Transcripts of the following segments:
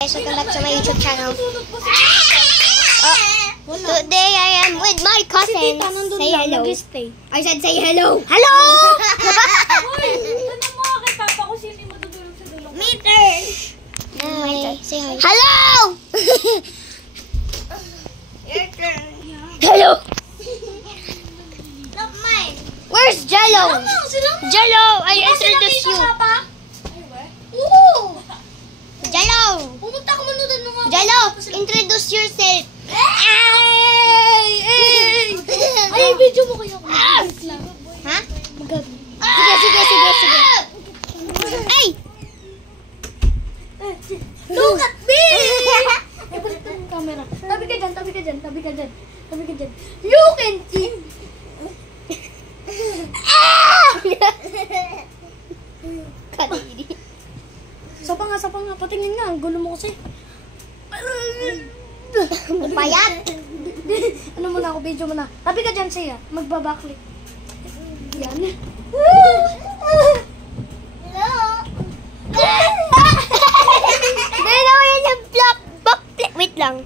Guys, welcome back to my YouTube channel. Today I am with my cousin. Say hello. I said say hello. Hello! Hoy! Tanong mo kay Papa kung sino yung matutulog sa dulong. Meter! Say hi. Hello! Hello! Not mine. Where's Jello? Jello, I introduce you. Oo! Jello! Pumunta ka muna doon mga... Jello, introduce yourself. Ay, video mo kayo. Ha? Magabi. Sige. Ay! Look at me! Ay, balik na yung camera. Tabi ka dyan. You can see. Kadiri. Sapa nga. Patingin nga. Ang gulo mo kasi. Payat. Ano muna ako, video mo na. Tabi ka dyan siya. Magbabacklick. Yan. Hello? Dito ko yun yung backflip. Wait lang.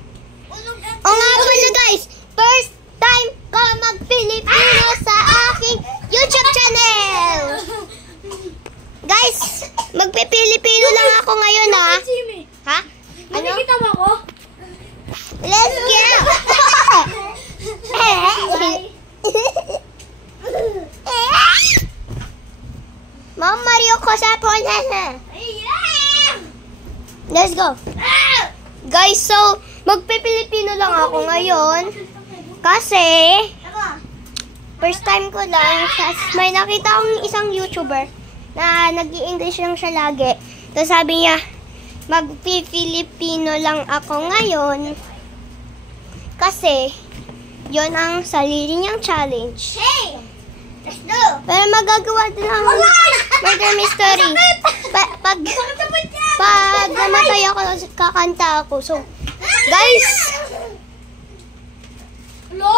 O nga pala guys, first time ko mag-Filipino sa aking YouTube channel. Guys, magpe-Filipino lang ako ngayon ha. Ha? Ano? Nakikita mo ako? Let's go! Mom, Mario ko sa phone. Let's go. Guys, so magpe-Filipino lang ako ngayon kasi first time ko lang. May nakita akong isang YouTuber na nag-i-English lang siya lagi. Tapos sabi niya, magpi-Filipino lang ako ngayon kasi yon ang sarili niyang challenge. Hey! Let's do! Pero magagawa din ang murder mystery. Pag namatay ako, kakanta ako. So, guys, Hello!